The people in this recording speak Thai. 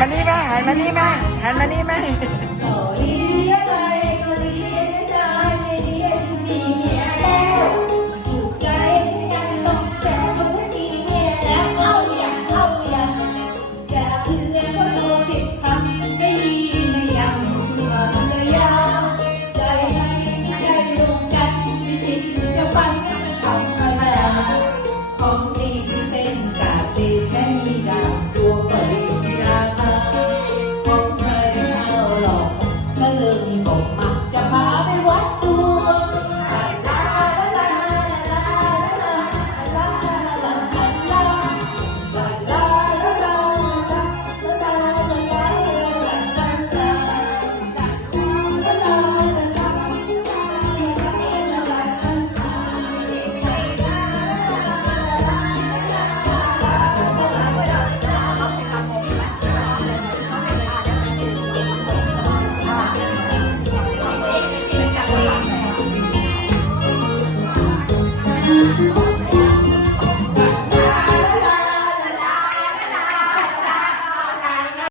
มานี่แมาหันมานี่แมาหันมานี่แม่